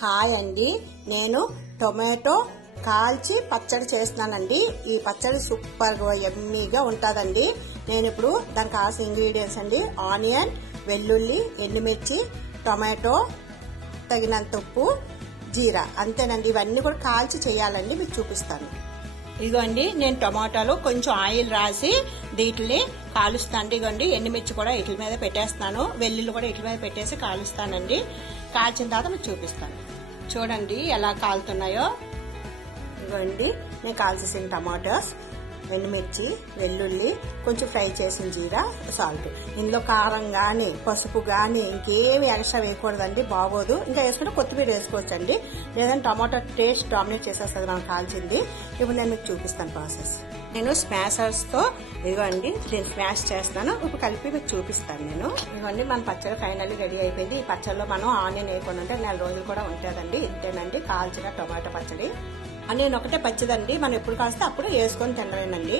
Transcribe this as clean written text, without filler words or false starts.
Hi అండి, నేను tomato కాల్చి పచ్చడి చేస్తున్నానండి. ఈ పచ్చడి సూపర్గా ఎమ్మీగా ఉంటుందండి. నేను ఇప్పుడు దానికి కావాల్సిన ఇంగ్రీడియంట్స్ అండి: ఆనియన్, వెల్లుల్లి, ఎండుమిర్చి, టొమాటో, తగినంత ఉప్పు, జీరా, అంతేనండి. ఇవన్నీ కూడా కాల్చి చేయాలండి. మీకు చూపిస్తాను. ఇదిగోండి, నేను టొమాటోలో కొంచెం ఆయిల్ రాసి వీటిని కాలుస్తాను. ఇదిగోండి, ఎండుమిర్చి కూడా వీటి మీద పెట్టేస్తాను, వెల్లుల్లి కూడా వీటి మీద పెట్టేసి కాలుస్తానండి. కాల్చిన తర్వాత మీకు చూపిస్తాను. చూడండి ఎలా కాలుతున్నాయో. ఇదిగోండి, నేను కాల్చేసిన టమాటోస్, ఎండుమిర్చి, వెల్లుల్లి, కొంచెం ఫ్రై చేసిన జీరా, సాల్ట్. ఇందులో కారం కానీ పసుపు కానీ ఇంకేమి ఎక్స్ట్రా వేయకూడదండి, బాగోదు. ఇంకా వేసుకుంటే కొత్తిమీర వేసుకోవచ్చండి, లేదంటే టమాటో టేస్ట్ డామినేట్ చేసేస్తుంది మనం కాల్చింది. ఇప్పుడు నేను మీకు చూపిస్తాను ప్రాసెస్. నేను స్మాషర్స్తో ఇదిగోండి దీన్ని స్మాష్ చేస్తాను. ఇప్పుడు కలిపి మీకు చూపిస్తాను. నేను ఇదిగోండి, మన పచ్చడి ఫైనల్లీ రెడీ అయిపోయింది. ఈ పచ్చడిలో మనం ఆనియన్ వేయకుండా ఉంటే 4 రోజులు కూడా ఉంటుందండి. ఇంతేనండి కాల్చిన టొమాటో పచ్చడి. ఆనియన్ ఒకటే పచ్చిదండి, మనం ఎప్పుడు కాస్తే అప్పుడు వేసుకొని తినలేనండి.